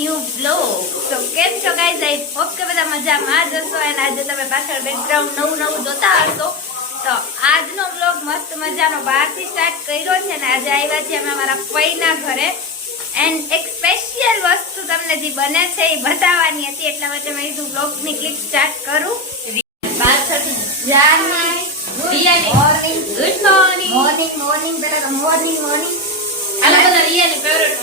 New blog. તો કેમ છો ગાઈઝ? આઈ હોપ કે બધા મજામાં જ હશો અને આજે તમે પાછળ બેકગ્રાઉન્ડ નવું જોતા હશો. તો આજનો બ્લોગ મસ્ત મજાનો બહારથી સ્ટાર્ટ કર્યો છે ને આજે આવ્યા છીએ અમે અમારા ફઈના ઘરે એન્ડ એક સ્પેશિયલ વસ્તુ તમને જે બને છે એ બતાવવાની હતી એટલા માટે મેં કીધું બ્લોગની ક્લિપ સ્ટાર્ટ કરું. પાછળ જાની મોર્નિંગ ગુડ મોર્નિંગ બેટા મોર્નિંગ આલા બધા રિયાની ફેવરેટ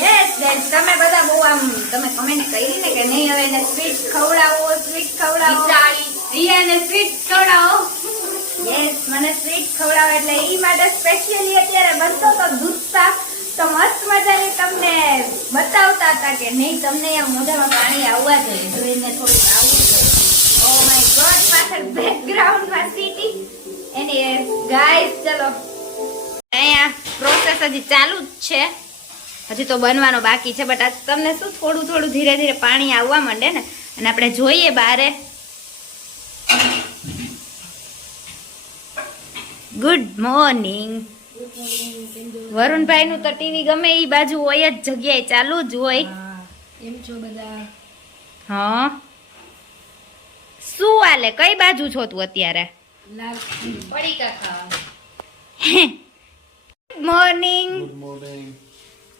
યસ ગાઈસ તમે બધા બહુ આમ તમે કમેન્ટ કરી ને કે નહીં હવે એને સ્વીટ ખવડાવો રિયાને સ્વીટ ખવડાવો. યસ મને સ્વીટ ખવડાવો એટલે ઈ માટે સ્પેશિયલી અત્યારે બનતો તો દૂધ શાક તો મસ્ત મજાની તમને બતાવતા હતા કે નહીં તમને આમ મોઢામાં પાણી આવવા જોઈએ જોઈને થોડું આવવું જોઈએ. ઓ માય ગોડ પાછળ બેકગ્રાઉન્ડમાં સિટી એની ગાઈસ ચલો અહીંયા પ્રોસેસ હજી ચાલુ જ છે હજી તો બનવાનો બાકી છે બટ આ તમને શું થોડું ધીરે ધીરે પાણી આવવા માંડે ને અને આપણે જોઈએ બારે. ગુડ મોર્નિંગ વરુણભાઈ નું તો ટીવી ગમે એ બાજુ હોય જ જગ્યાએ ચાલુ જ હોય. કેમ છો બધા? હા શું હાલે કઈ બાજુ છો તું અત્યારે? પડીકા ખાવા. Good morning good morning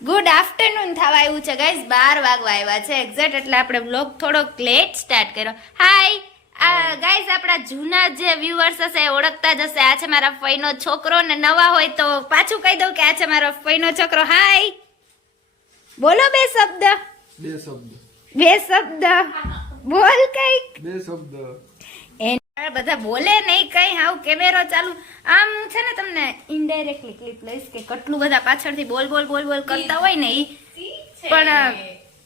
good afternoon થવા આવ્યું છે ગાઈઝ 12 વાગવા આવ્યા છે એક્ઝેક્ટ એટલે આપણે બ્લોગ થોડોક લેટ સ્ટાર્ટ કર્યો. હાય ગાઈઝ આપણા જૂના જે વ્યુઅર્સ હશે એ ઓળખતા જ હશે આ છે મારા ફઈનો છોકરો ને નવા હોય તો પાછું કહી દઉં કે આ છે મારો ફઈનો છોકરો. હાય બોલો બે શબ્દ બોલ કઈક બે શબ્દ બધા બોલે નહીં કઈ હાવ કેમેરો ચાલુ આમ છે ને તમને ઇનડાયરેક્ટલી ક્લિપ લઈશ કે કેટલું બધા પાછળથી બોલ કરતા હોય ને ઈ પણ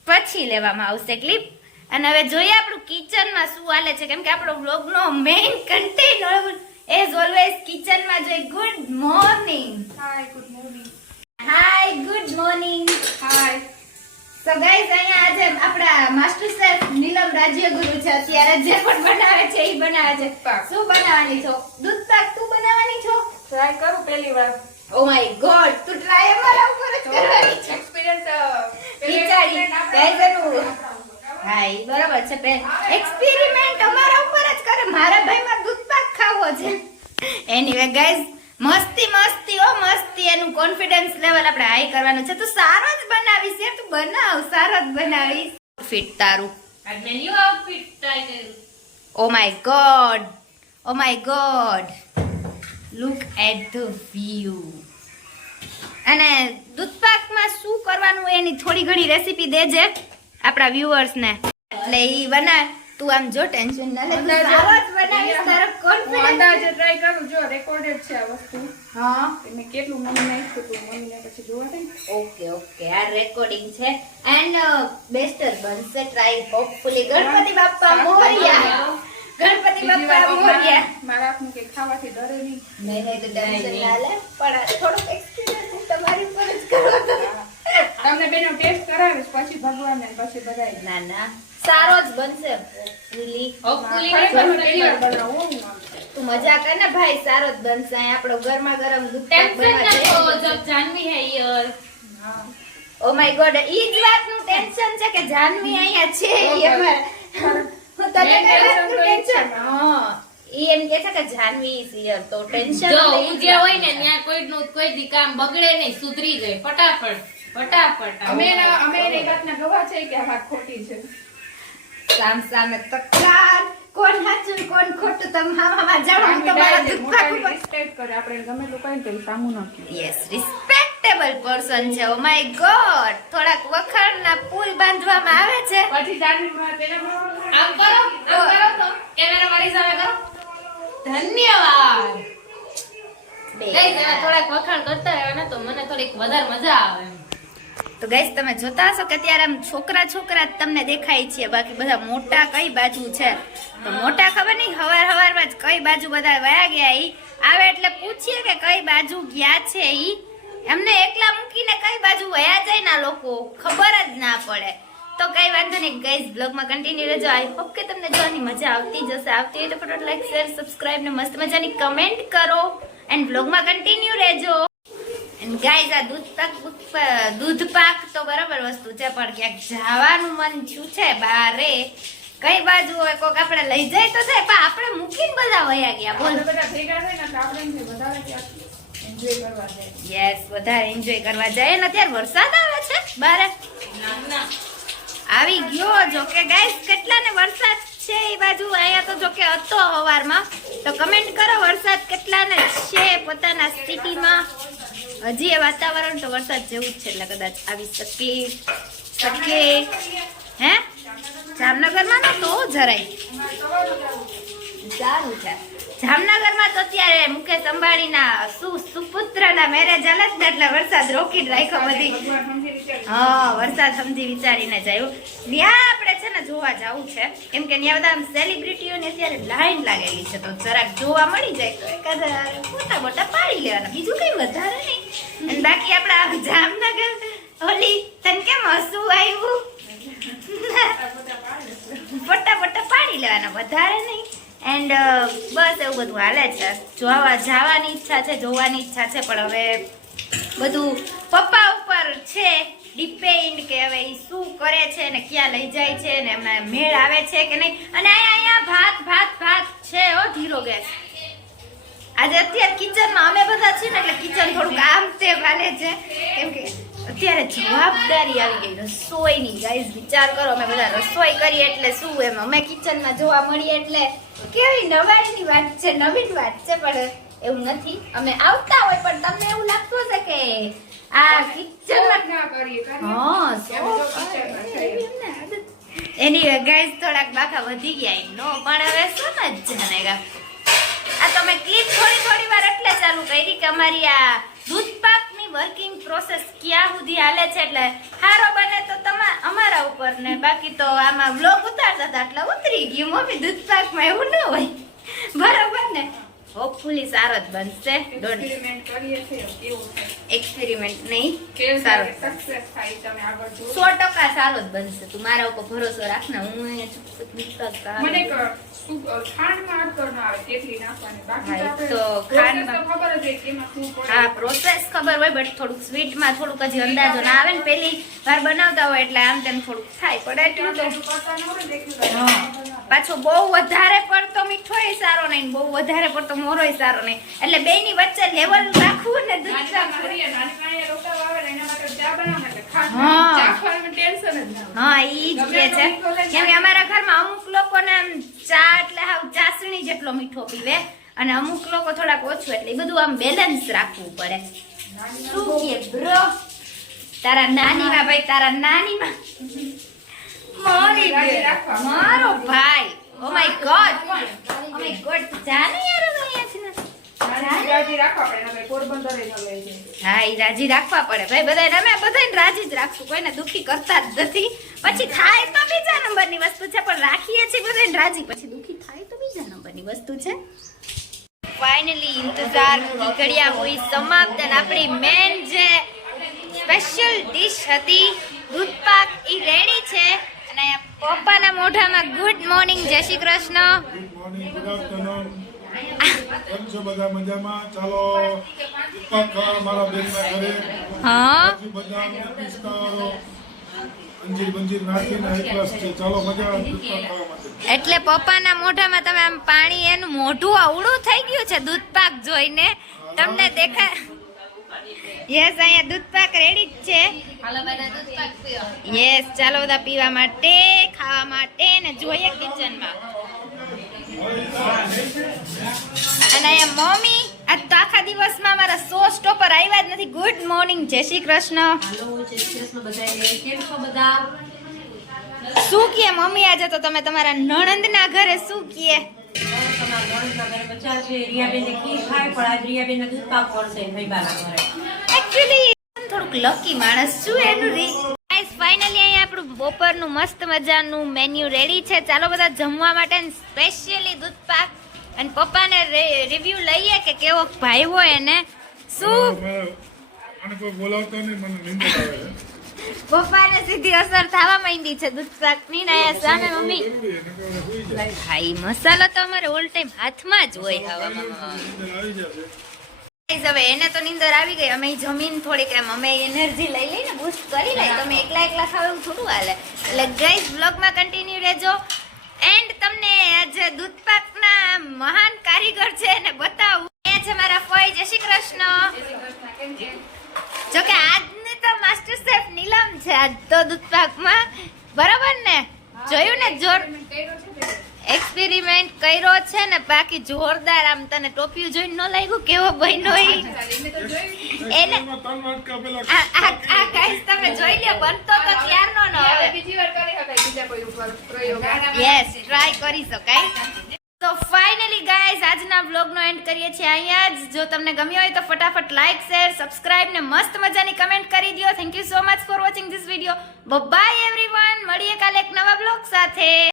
પછી લેવામાં આવશે ક્લિપ. અને હવે જોઈએ આપણું કિચનમાં શું હાલે છે કેમ કે આપણો વ્લોગનો મેઇન કન્ટેન્ટ એઝ ઓલવેઝ કિચનમાં જોઈ. Good morning hi good morning. Hi so guys અહીંયા આજે આપણા માસ્ટર શેફ નીલમ રાજ્યગુરુ છે અત્યારે જે પણ બનાવે છે ઈ બનાવે છે. શું બનાવવાની છો? દૂધ પાક તું બનાવવાની છો? ટ્રાય કરું પહેલી વાર. ઓ માય ગોડ તું ટ્રાય અમારા ઉપર જ કરવાની છે. એક્સપીરિયન્સ બિચારી ગાઈઝ એનું હા ઈ બરાબર છે એક્સપેરિમેન્ટ અમારા ઉપર જ કરે. મારા ભાઈમાં દૂધ પાક ખાવો છે. એનીવે ગાઈઝ મસ્તી એનું કોન્ફિડન્સ લેવલ આપણે હાઈ કરવાનું છે. તું સારો જ બનાવીશ યાર તું બનાવ સારો જ બનાવીશ. ફિટ તારું આજને ન્યુ આઉટફિટ ટ્રાય કર્યું. Oh my god look at the view. અને દૂધપાકમાં શું કરવાનું એની થોડી ઘણી રેસીપી દેજે આપણા વ્યુઅર્સ ને એટલે ઈ બના તું આમ જો ટેન્શન ના લે તું સારો જ બનાવીશ તારો કોન્ફિડન્સ. અંદાજે ટ્રાય કરું જો રેકોર્ડેડ છે આ વસ્તુ. હા મેં કેટલું મમ્મી નાખ્યું તું મમ્મીને પછી જોવા દે. ઓકે આ રેકોર્ડિંગ છે એન્ડ બેસ્ટર બનશે ટ્રાય હોપફુલી. ગણપતિ બાપ્પા મોરયા. મારા હાથનું કે ખાવાથી ડરે નહીં. નહીં તો ટેન્શન ના લે પણ થોડુંક એક્સપીરિયન્સ તમારી ઉપર જ કરવાનો. તમને બેનો ટેસ્ટ કરાવીશ પછી ભગવાનને પછી બધાય. ના સારો જ બનશે હોપફુલી પહેલી વાર બનાવું હું. તું મજા કર ને ભાઈ સારો જ બનશે. અહીં આપણો ગરમા ગરમ દૂધ પાક બનવા જબ જાનવી હે યર. ઓ માય ગોડ ઈ જ વાતનું ટેન્શન છે કે જાનવી અહીંયા છે ઈ અમાર હું તને કઈ વાતનું ટેન્શન હા ઈ એમ કે છે કે જાનવી ઇઝ હિયર તો ટેન્શન જો હું જે હોય ને ત્યાં કોઈ દી કામ બગડે નહીં સુધરી જાય ફટાફટ અમે એની વાતના ગવાહ છે કે આ વાત ખોટી છે. સામે તકરાર કોણ સાચું કોણ ખોટું તમે મામા જાણો તમારા દૂધ પાક ઉપર રિસ્પેક્ટ કરે આપણે ગમે તો કઈ તો સામું ન કહે. યસ રિસ્પેક્ટેબલ પર્સન છે. ઓ માય ગોડ થોડાક વખાણના પુલ બાંધવામાં આવે છે. પછી જાનવીમાં પેલા આમ કરો તો કેમેરા મારી સામે કરો ધન્યવાદ. ગાઈસ એના થોડાક વખાણ કરતા રહેવાના તો મને થોડીક વધારે મજા આવે. તો ગાઈસ તમે જોતા હશો કે અત્યારે આમ છોકરા જ તમને દેખાય છે બાકી બધા મોટા કઈ બાજુ છે તો મોટા ખબર નહીં હવારમાં જ કઈ બાજુ બધા વયા ગયા ઈ આવે એટલે પૂછીએ કે કઈ બાજુ ગયા છે ઈ એમને એકલા મૂકીને કઈ બાજુ વયા જાય ના લોકો ખબર જ ના પડે. તો કઈ વાંધો નહીં ગાઈસ બ્લોગમાં કન્ટિન્યુ રહેજો. આઈ હોપ કે તમને જોવાની મજા આવતી હોય તો ફટાફટ લાઈક શેર સબસ્ક્રાઇબ ને મસ્ત મજાની કમેન્ટ કરો એન્ડ બ્લોગમાં કન્ટિન્યુ રહેજો. અને ગાઈસ આ દૂધ પાક તો બરાબર વસ્તુ છે, પણ ક્યાંક જવાનું મન થયું છે બારે, કઈ બાજુ હોય કોક આપણે લઈ જાય તો થાય, પણ આપણે મૂકીને બધા વયા ગયા. બોલ બધા ભેગા થાય ને તો આપણે એમ થાય વધારે ક્યાંક એન્જોય કરવા જાય. યસ, વધારે એન્જોય કરવા જાય ને. અત્યારે વરસાદ આવે છે બારે, આવી ગયો. જો કે ગાઈસ કેટલાને વરસાદ છે એ બાજુ, અહીંયા તો જો કે હતો સવારમાં, તો કમેન્ટ કરો વરસાદ કેટલાને છે પોતાના સિટીમાં. હજી એ વાતાવરણ તો વરસાદ જેવું જ છે, એટલે કદાચ આવી શકે. હે જામનગરમાં ના તો જરાય સારું છે. જામનગરમાં તો અત્યારે મુકેશ અંબાણીના સુપુત્રના મેરેજ હાલે જ ને, એટલે વરસાદ રોકી રાખ્યો બધી. હા, વરસાદ સમજી વિચારીને જાય. ત્યાં આપણે છે ને જોવા જવું છે, કેમ કે ત્યાં બધા સેલિબ્રિટીઓની અત્યારે લાઈન લાગેલી છે, તો જરાક જોવા મળી જાય તો એકાદ ફોટા બોટા પાડી લેવાના, બીજું કઈ વધારે નહીં. અને બાકી આપડા જામનગર ઓલી તને કેમ હસવું આવ્યું, ફોટા બોટા પાડી લેવાના, વધારે નહીં. એન્ડ બસ એવું બધું હાલે છે. જવાની ઈચ્છા છે, જોવાની ઈચ્છા છે, પણ હવે બધું પપ્પા ઉપર છે ડિપેન્ડ કે હવે ઈ શું કરે છે ને ક્યાં લઈ જાય છે ને એમને મેળ આવે છે કે નહીં. અને અહીંયા ભાત છે હો ધીરો ગેસ. આજે અત્યારે કિચનમાં અમે બધા છીએ ને, એટલે કિચન થોડુંક આમ તેમ હાલે છે, કેમ કે અત્યારે જવાબદારી આવી ગઈ રસોઈની. ગાઈઝ વિચાર કરો, અમે બધા રસોઈ કરીએ એટલે શું એમ અમે કિચનમાં જોવા મળીએ એટલે કેવી નવાઈની વાત છે, નવીન વાત છે, પણ એવું નથી. અમે આવતા હોય પણ તમને એવું લાગતું હશે કે આ કિચનમાં ના કરીએ હા એની ગાઈઝ થોડાક બાકા વધી ગયા નો, પણ હવે સમજ જાનેગા. આ તમે ક્લિપ થોડી વાર એટલે ચાલુ કરી કે અમારી આ દૂધ પાકની વર્કિંગ પ્રોસેસ ક્યાં સુધી હાલે છે, એટલે સારો બને તો અમારા ઉપર ને, બાકી તો આમાં વ્લોગ ઉતારતા હતા એટલે ઉતરી ગયું. મમ્મી દૂધ પાકમાં એવું ન હોય, બરોબર ને? હોપફુલી સારો જ બનશે. એક્સપેરિમેન્ટ કરીએ છીએ કેવું થાય, એક્સપેરિમેન્ટ નહીં, કેવું સારો સક્સેસ થાય તમે આગળ જો. 100% સારો જ બનશે. તું મારા ઉપર ભરોસો રાખ ને. હું મને ખાંડમાં અડકર ના આવે તેટલી નાખવાની, બાકી હા, તો તો આપણે ખાંડમાં process તો ખબર જ હોય કે એમાં શું પડે. હા, પ્રોસેસ ખબર હોય, બટ થોડુંક સ્વીટમાં થોડુંક હજી અંદાજો ના આવે ને, પહેલી વાર બનાવતા હોય એટલે આમ તેમ થોડુંક થાય, પણ એટલું તો કરતા ન હોય ને એટલું હા. પાછો બહુ વધારે પડતો મીઠોય સારો નહીં, બહુ વધારે પડતો મોરોય સારો નહીં, એટલે બેયની વચ્ચે લેવલ રાખવું ને દૂધ કરીએ નાની નાની રોટલા આવે ને એના માટે ચા બનાવવા માટે ખાસ હા. ચા ખાવાનું ટેન્શન જ ના હોય. હા ઈ જ કે છે. કેમ કે અમારા ઘરમાં અમુક લોકોને આમ ચા એટલે હાવ ચાસણી જેટલો મીઠો પીવે, અને અમુક લોકો થોડાક ઓછું, એટલે એ બધું આમ બેલેન્સ રાખવું પડે. શું કે બ્રો તારા નાનીમાં ભાઈ, તારા નાનીમાં મારી બેન, મારો ભાઈ. ઓ my God, O my God. જાને યાર અહીંયા છે ને. નાની કાળજી રાખવા પડે, નકર પોરબંદર જ હવે છે. હા, ઈ રાજી રાખવા પડે ભાઈ. બધાને અમે બધાને રાજી જ રાખશું, કોઈને દુખી કરતા જ નથી. પછી થાય તો બીજા નંબરની વસ્તુ છે, પણ રાખીએ છીએ બધાને રાજી, પછી દુખી થાય તો બીજા નંબરની વસ્તુ છે. ફાઇનલી ઇંતજાર નીકળ્યા હોય સમાપ્ત, અને આપણી મેન જે સ્પેશિયલ ડિશ હતી દૂધ પાક ઈ રેડી છે. અને પપ્પાના મોઢામાં ગુડ મોર્નિંગ, જય Shri Krishna. Good morning, good afternoon. કેમ છો બધા? મજામાં? ચાલો દૂધપાક ખાવા મારા બેનના ઘરે. હા, કાજુ બદામ ને પિસ્તાઓ અંજીર બંજીર નાખીને હાઈ ક્લાસ છે. ચાલો મજા આવે દૂધપાક ખાવા માટે. એટલે પપ્પાના મોઢામાં તમે આમ પાણી, એનું મોઢું અવળું થઈ ગયું છે દૂધ પાક જોઈને. તમને દેખાય? યસ, અહીંયા દૂધ પાક રેડી જ છે. હાલો બધા દૂધ પાક પીઓ. યસ, ચાલો બધા પીવા માટે, ખાવા માટે, ને જોઈએ કિચનમાં. અને અહીંયા મમ્મી આજ તો આખા દિવસમાં મારા 100 સ્ટોપર આવ્યા જ નથી. ગુડ મોર્નિંગ, જય શ્રી કૃષ્ણ. શું કહે મમ્મી આજે તો તમે તમારા નણંદના ઘરે શું કહે? એકચ્યુઅલી થોડુંક લકી માણસ છું એનું ગાઈસ. ફાઇનલી અહીંયા આપણું બપોરનું મસ્ત મજાનું મેન્યુ રેડી છે. ચાલો બધા જમવા માટે. સ્પેશિયલી દૂધ પાક. અને પપ્પાને રિવ્યુ લઈએ કે કેવો ભાઈ હોય એને. શું આને કોઈ બોલાવતો નહીં, મને નીંદર આવે છે. પપ્પાને સીધી અસર થવા માંડી છે દૂધ પાકની. ને અહીંયા સામે મમ્મી જરૂરી છે, નકર સુઈ જાય. ભાઈ મસાલો તો અમારે ઓલ ટાઈમ હાથમાં જ હોય. નીંદર આવી જશે. Guys, હવે એને તો નીંદર આવી ગઈ. અમે જમીન થોડીક એમ અમે એનર્જી લઈ લઈને બૂસ્ટ કરી લઈ. તમે એકલા ખાવ એવું થોડું હાલે. એટલે ગાઈઝ બ્લોગમાં કન્ટિન્યુ રહેજો. એન્ડ તમને આજે દૂધપાકના મહાન કારીગર છે એને બતાવું. એ છે મારા ફોઈ. જય શ્રી કૃષ્ણ. જો કે આજની તો માસ્ટર શેફ નીલમ છે આજ તો દૂધપાકમાં. બરાબર ને? જોયું ને જોર એક્સપેરિમેન્ટ કર્યો છે ને બાકી જોરદાર. આમ તને ટોપિયું જોઈને ન લાગ્યું કેવો બન્યો ઈ? એને આ ગાઈસ તમે જોઈ લ્યો બનતો તો ક્યારનો ન હવે. બીજી વાર કરી શકાય બીજા કોઈ ઉપર પ્રયોગ. યસ ટ્રાય કરી શકાય. તો ફાઇનલી ગાઈસ આજના વ્લોગનો એન્ડ કરીએ છીએ અહીંયા જ. જો તમને ગમ્યો હોય તો ફટાફટ લાઈક શેર સબસ્ક્રાઇબ ને મસ્ત મજાની કમેન્ટ કરી દો. Thank you so much for watching this video. By everyone. મળીએ કાલે એક નવા વ્લોગ સાથે.